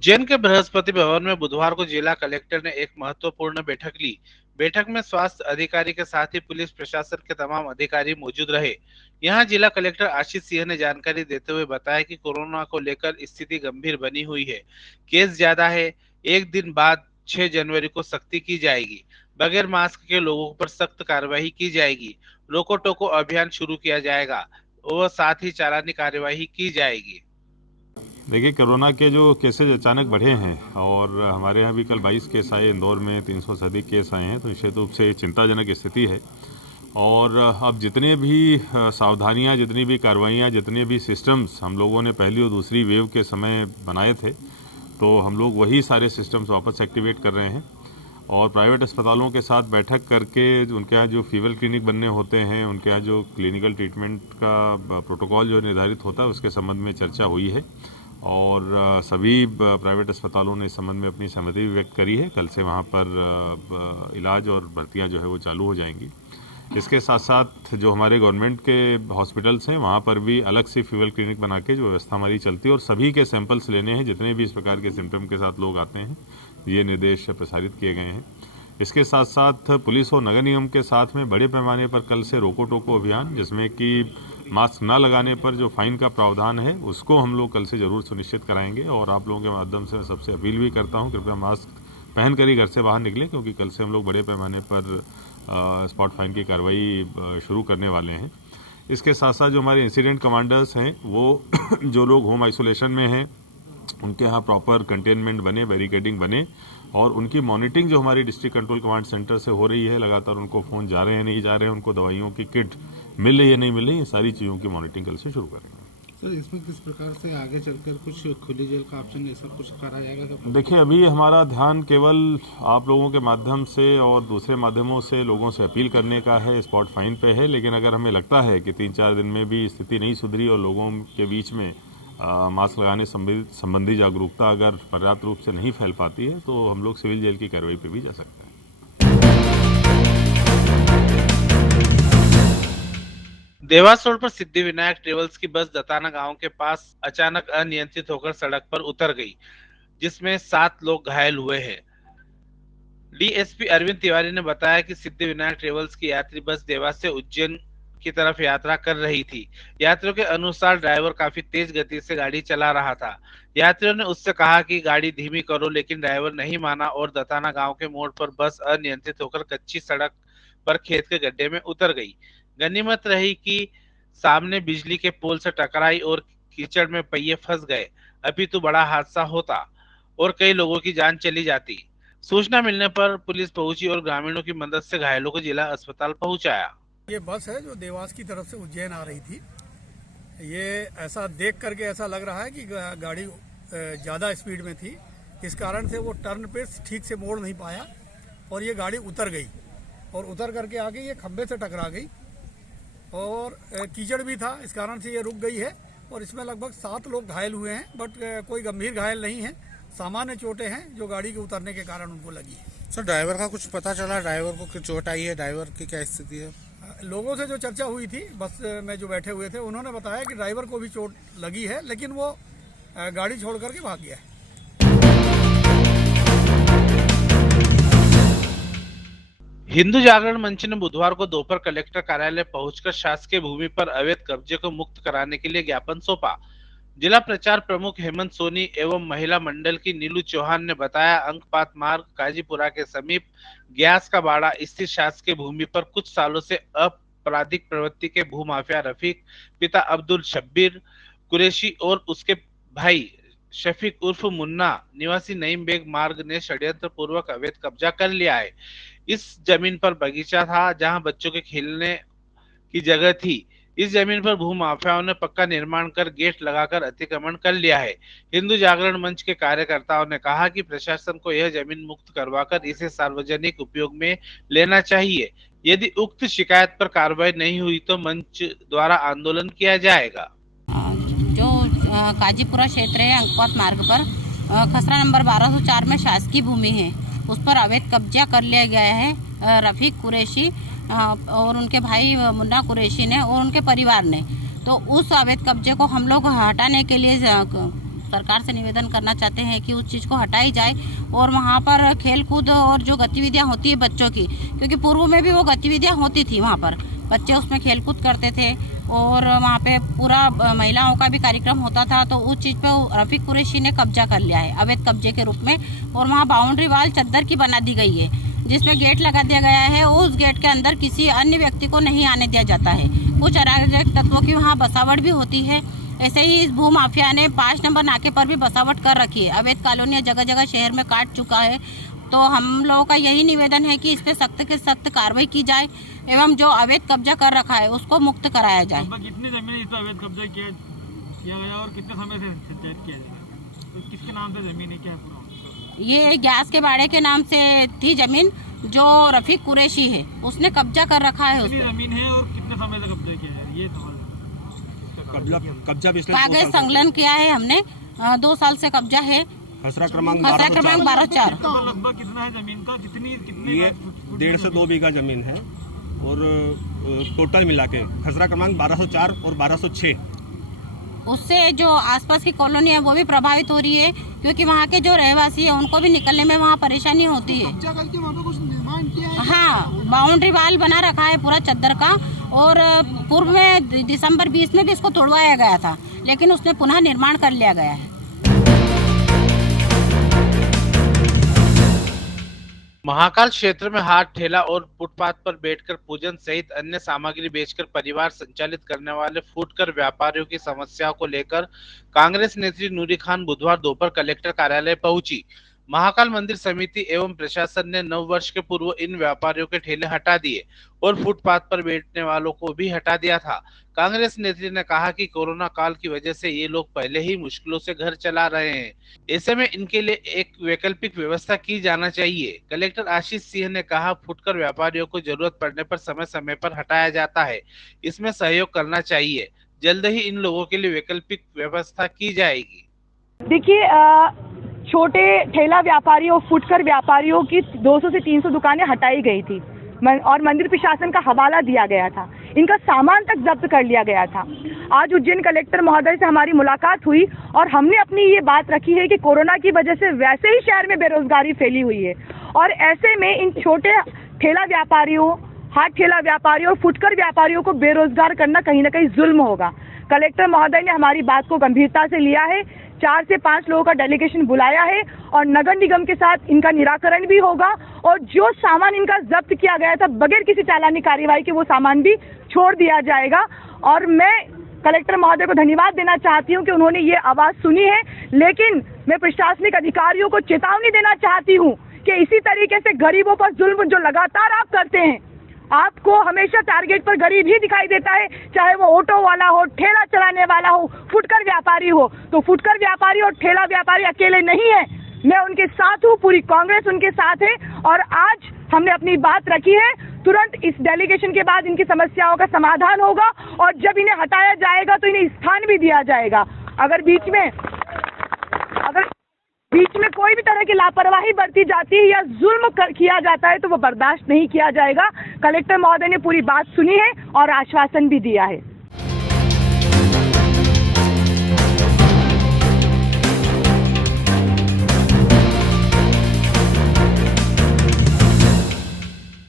उज्जैन के बृहस्पति भवन में बुधवार को जिला कलेक्टर ने एक महत्वपूर्ण बैठक ली। बैठक में स्वास्थ्य अधिकारी के साथ ही पुलिस प्रशासन के तमाम अधिकारी मौजूद रहे। यहां जिला कलेक्टर आशीष सिंह ने जानकारी देते हुए बताया कि कोरोना को लेकर स्थिति गंभीर बनी हुई है। केस ज्यादा है। एक दिन बाद 6 जनवरी को सख्ती की जाएगी। बगैर मास्क के लोगों पर सख्त कार्रवाई की जाएगी। रोको टोको अभियान शुरू किया जाएगा और साथ ही चालानी कार्यवाही की जाएगी। देखिए, कोरोना के जो केसेज अचानक बढ़े हैं और हमारे यहाँ भी कल 22 केस आए, इंदौर में 300 से अधिक केस आए हैं, तो निश्चित रूप से चिंताजनक स्थिति है। और अब जितने भी सावधानियाँ, जितनी भी कार्रवाइयाँ, जितने भी सिस्टम्स हम लोगों ने पहली और दूसरी वेव के समय बनाए थे, तो हम लोग वही सारे सिस्टम्स वापस एक्टिवेट कर रहे हैं। और प्राइवेट अस्पतालों के साथ बैठक करके उनके यहाँ जो फीवर क्लिनिक बनने होते हैं, उनके यहाँ जो क्लिनिकल ट्रीटमेंट का प्रोटोकॉल जो निर्धारित होता है, उसके संबंध में चर्चा हुई है। और सभी प्राइवेट अस्पतालों ने इस संबंध में अपनी सहमति भी व्यक्त करी है। कल से वहाँ पर इलाज और भर्तियाँ जो है वो चालू हो जाएंगी। इसके साथ साथ जो हमारे गवर्नमेंट के हॉस्पिटल्स हैं, वहाँ पर भी अलग से फीवर क्लिनिक बना के जो व्यवस्था हमारी चलती है, और सभी के सैंपल्स लेने हैं जितने भी इस प्रकार के सिम्टम के साथ लोग आते हैं। ये निर्देश प्रसारित किए गए हैं। इसके साथ साथ पुलिस और नगर निगम के साथ में बड़े पैमाने पर कल से रोको टोको अभियान, जिसमें कि मास्क न लगाने पर जो फाइन का प्रावधान है, उसको हम लोग कल से जरूर सुनिश्चित कराएंगे। और आप लोगों के माध्यम से मैं सबसे अपील भी करता हूं, कृपया मास्क पहन कर ही घर से बाहर निकलें, क्योंकि कल से हम लोग बड़े पैमाने पर स्पॉट फाइन की कार्रवाई शुरू करने वाले हैं। इसके साथ साथ जो हमारे इंसिडेंट कमांडर्स हैं, वो जो लोग होम आइसोलेशन में हैं, उनके यहाँ प्रॉपर कंटेनमेंट बने, बैरिकेडिंग बने, और उनकी मॉनिटरिंग जो हमारी डिस्ट्रिक्ट कंट्रोल कमांड सेंटर से हो रही है, लगातार उनको फ़ोन जा रहे हैं नहीं जा रहे हैं, उनको दवाइयों की किट मिल रही है नहीं मिल रही, ये सारी चीज़ों की मॉनिटरिंग कल से शुरू करेंगे। सर, इसमें किस प्रकार से आगे चलकर कुछ खुली जेल का ऑप्शन ऐसा कुछ करा जाएगा? तो देखिए, अभी हमारा ध्यान केवल आप लोगों के माध्यम से और दूसरे माध्यमों से लोगों से अपील करने का है, स्पॉट फाइन पे है। लेकिन अगर हमें लगता है कि 3-4 दिन में भी स्थिति नहीं सुधरी और लोगों के बीच में मास्क लगाने संबंधी जागरूकता अगर पर्याप्त रूप से नहीं फैल पाती है, तो हम लोग सिविल जेल की कार्रवाई पे भी जा सकते हैं। देवास रोड पर सिद्धिविनायक ट्रेवल्स की बस दताना गांव के पास अचानक अनियंत्रित होकर सड़क पर उतर गई, जिसमें 7 लोग घायल हुए हैं। डीएसपी अरविंद तिवारी ने बताया कि सिद्धिविनायक ट्रेवल्स की यात्री बस देवास से उज्जैन की तरफ यात्रा कर रही थी। यात्रियों के अनुसार ड्राइवर काफी तेज गति से गाड़ी चला रहा था। यात्रियों ने उससे कहा कि गाड़ी धीमी करो, लेकिन ड्राइवर नहीं माना और दताना गांव के मोड़ पर बस अनियंत्रित होकर कच्ची सड़क पर खेत के गड्ढे में उतर गई। गनीमत रही कि सामने बिजली के पोल से टकराई और कीचड़ में पहिए फंस गए। अभी तो बड़ा हादसा होता और कई लोगों की जान चली जाती। सूचना मिलने पर पुलिस पहुंची और ग्रामीणों की मदद से घायलों को जिला अस्पताल पहुंचाया। ये बस है जो देवास की तरफ से उज्जैन आ रही थी। ये ऐसा देख करके ऐसा लग रहा है कि गाड़ी ज़्यादा स्पीड में थी, इस कारण से वो टर्न पे ठीक से मोड़ नहीं पाया और ये गाड़ी उतर गई, और उतर करके आगे ये खंबे से टकरा गई और कीचड़ भी था, इस कारण से ये रुक गई है। और इसमें लगभग 7 लोग घायल हुए हैं, बट कोई गंभीर घायल नहीं है, सामान्य चोटें हैं जो गाड़ी के उतरने के कारण उनको लगी है। सर, ड्राइवर का कुछ पता चला? ड्राइवर को कुछ चोट आई है? ड्राइवर की क्या स्थिति है? लोगों से जो चर्चा हुई थी बस में जो बैठे हुए थे, उन्होंने बताया कि ड्राइवर को भी चोट लगी है, लेकिन वो गाड़ी छोड़ करके भाग गया है। हिंदू जागरण मंच ने बुधवार को दोपहर कलेक्टर कार्यालय पहुंचकर शासकीय भूमि पर अवैध कब्जे को मुक्त कराने के लिए ज्ञापन सौंपा। जिला प्रचार प्रमुख हेमंत सोनी एवं महिला मंडल की नीलू चौहान ने बताया, अंकपात मार्ग काजीपुरा के समीप ग्यास का बाड़ा स्थित शासकीय भूमि पर कुछ सालों से आपराधिक प्रवृत्ति के भूमाफिया रफीक, पिता अब्दुल शब्बीर कुरैशी और उसके भाई शफीक उर्फ मुन्ना निवासी नईम बेग मार्ग ने षड्यंत्र पूर्वक अवैध कब्जा कर लिया है। इस जमीन पर बगीचा था जहां बच्चों के खेलने की जगह थी। इस जमीन पर भूमाफियाओं ने पक्का निर्माण कर गेट लगाकर अतिक्रमण कर लिया है। हिंदू जागरण मंच के कार्यकर्ताओं ने कहा कि प्रशासन को यह जमीन मुक्त करवाकर इसे सार्वजनिक उपयोग में लेना चाहिए। यदि उक्त शिकायत पर कार्रवाई नहीं हुई तो मंच द्वारा आंदोलन किया जाएगा। जो काजीपुरा क्षेत्र है, अंकपात मार्ग पर खसरा नंबर 1204 में शासकीय भूमि है, उस पर अवैध कब्जा कर लिया गया है रफीक कुरैशी और उनके भाई मुन्ना कुरैशी ने और उनके परिवार ने। तो उस अवैध कब्जे को हम लोग हटाने के लिए सरकार से निवेदन करना चाहते हैं कि उस चीज़ को हटाई जाए और वहाँ पर खेल कूद और जो गतिविधियाँ होती है बच्चों की, क्योंकि पूर्व में भी वो गतिविधियाँ होती थी, वहाँ पर बच्चे उसमें खेल कूद करते थे और वहाँ पे पूरा महिलाओं का भी कार्यक्रम होता था, तो उस चीज़ पे रफीक कुरैशी ने कब्जा कर लिया है अवैध कब्जे के रूप में। और वहाँ बाउंड्री वाल चद्दर की बना दी गई है जिसमें गेट लगा दिया गया है। उस गेट के अंदर किसी अन्य व्यक्ति को नहीं आने दिया जाता है। कुछ अराजक तत्वों की वहाँ बसावट भी होती है। ऐसे ही इस भू माफिया ने 5 नंबर नाके पर भी बसावट कर रखी है। अवैध कॉलोनियाँ जगह जगह शहर में काट चुका है। तो हम लोगों का यही निवेदन है कि इस पे सख्त से सख्त कार्रवाई की जाए एवं जो अवैध कब्जा कर रखा है उसको मुक्त कराया जाए। कितनी जमीन इस पर अवैध कब्जा किया गया और कितने समय से पंचायत किया जाएगा? तो किसके नाम से जमीन है, क्या पूरा? ये गैस के बाड़े के नाम से थी जमीन, जो रफीक कुरैशी है उसने कब्जा कर रखा है। उस जमीन है और कितने समय से कब्जा किया जाए, ये कब्जा कागज संकलन किया है हमने, 2 साल से कब्जा है। खसरा क्रमांक 1204। लगभग कितना है जमीन का? कितनी ये 1.5 से 2 बीघा जमीन है और टोटल मिला के खसरा क्रमांक 1204 और 1206। उससे जो आसपास की कॉलोनी है वो भी प्रभावित हो रही है, क्योंकि वहाँ के जो रहवासी है उनको भी निकलने में वहाँ परेशानी होती है। हाँ, बाउंड्री वाल बना रखा है पूरा चद्दर का, और पूर्व में दिसंबर 20 में भी इसको तोड़वाया गया था, लेकिन उसने पुनः निर्माण कर लिया गया है। महाकाल क्षेत्र में हाट ठेला और फुटपाथ पर बैठकर पूजन सहित अन्य सामग्री बेचकर परिवार संचालित करने वाले फुटकर व्यापारियों की समस्याओं को लेकर कांग्रेस नेत्री नूरी खान बुधवार दोपहर कलेक्टर कार्यालय पहुंची। महाकाल मंदिर समिति एवं प्रशासन ने 9 वर्ष के पूर्व इन व्यापारियों के ठेले हटा दिए और फुटपाथ पर बैठने वालों को भी हटा दिया था। कांग्रेस नेत्री ने कहा कि कोरोना काल की वजह से ये लोग पहले ही मुश्किलों से घर चला रहे हैं, ऐसे में इनके लिए एक वैकल्पिक व्यवस्था की जाना चाहिए। कलेक्टर आशीष सिंह ने कहा, फुटकर व्यापारियों को जरूरत पड़ने पर समय समय पर हटाया जाता है, इसमें सहयोग करना चाहिए। जल्द ही इन लोगों के लिए वैकल्पिक व्यवस्था की जाएगी। देखिए, छोटे ठेला व्यापारियों और फुटकर व्यापारियों की 200 से 300 दुकानें हटाई गई थी और मंदिर प्रशासन का हवाला दिया गया था। इनका सामान तक जब्त कर लिया गया था। आज उज्जैन कलेक्टर महोदय से हमारी मुलाकात हुई और हमने अपनी ये बात रखी है कि कोरोना की वजह से वैसे ही शहर में बेरोजगारी फैली हुई है और ऐसे में इन छोटे ठेला व्यापारियों, हाट ठेला व्यापारियों और फुटकर व्यापारियों को बेरोजगार करना कहीं ना कहीं जुल्म होगा। कलेक्टर महोदय ने हमारी बात को गंभीरता से लिया है। 4 से 5 लोगों का डेलीगेशन बुलाया है और नगर निगम के साथ इनका निराकरण भी होगा और जो सामान इनका जब्त किया गया था बगैर किसी चालानी कार्रवाई के वो सामान भी छोड़ दिया जाएगा। और मैं कलेक्टर महोदय को धन्यवाद देना चाहती हूं कि उन्होंने ये आवाज सुनी है, लेकिन मैं प्रशासनिक अधिकारियों को चेतावनी देना चाहती हूं कि इसी तरीके से गरीबों पर जुल्म जो लगातार आप करते हैं, आपको हमेशा टारगेट पर गरीब ही दिखाई देता है, चाहे वो ऑटो वाला हो, ठेला चलाने वाला हो, फुटकर व्यापारी हो। तो फुटकर व्यापारी और ठेला व्यापारी अकेले नहीं है, मैं उनके साथ हूँ, पूरी कांग्रेस उनके साथ है और आज हमने अपनी बात रखी है। तुरंत इस डेलीगेशन के बाद इनकी समस्याओं का समाधान होगा और जब इन्हें हटाया जाएगा तो इन्हें स्थान भी दिया जाएगा। अगर बीच में कोई भी तरह की लापरवाही बरती जाती है या जुल्म किया जाता है तो वो बर्दाश्त नहीं किया जाएगा। कलेक्टर महोदय ने पूरी बात सुनी है और आश्वासन भी दिया है।